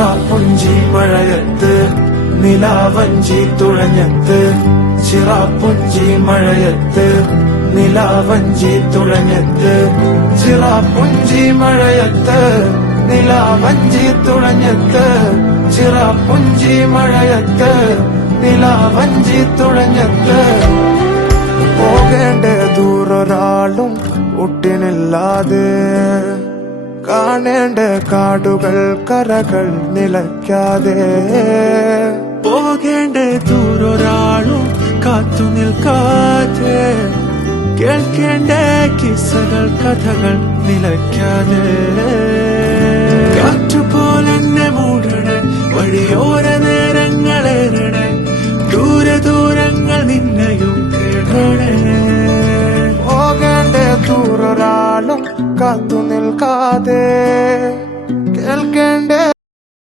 ചിറാപ്പുഞ്ചി മഴയത്ത് നിലാവഞ്ചി തുഴഞ്ഞത്ത്, ചിറാപ്പുഞ്ചി മഴയത്ത് നിലാവഞ്ചി തുഴഞ്ഞത്ത്, ചിറാപ്പുഞ്ചി മഴയത്ത് നിലാവഞ്ചി തുഴഞ്ഞത്ത്, ചിറാപ്പുഞ്ചി മഴയത്ത് നിലാവഞ്ചി തുഴഞ്ഞത്ത്. പോകേണ്ട ദൂരൊരാളും ഒട്ടിനില്ലാതെ, കാണേണ്ട കാടുകൾ കരകൾ നിലയ്ക്കാതെ, പോകേണ്ട ദൂരൊരാളും കാത്തു നിൽക്കാതെ, കേൾക്കേണ്ട കിസ്സകൾ കഥകൾ നിലയ്ക്കാതെ. കാറ്റുപോലെന്നെ മൂടണേ വഴിയോര നേരങ്ങളേറണേ, ദൂരെ ദൂരങ്ങൾ നിന്നെയും തേടണേ. പോകേണ്ട ദൂരൊരാളും കാത്തു നിൽക്കാതെ, കേൾക്കേണ്ട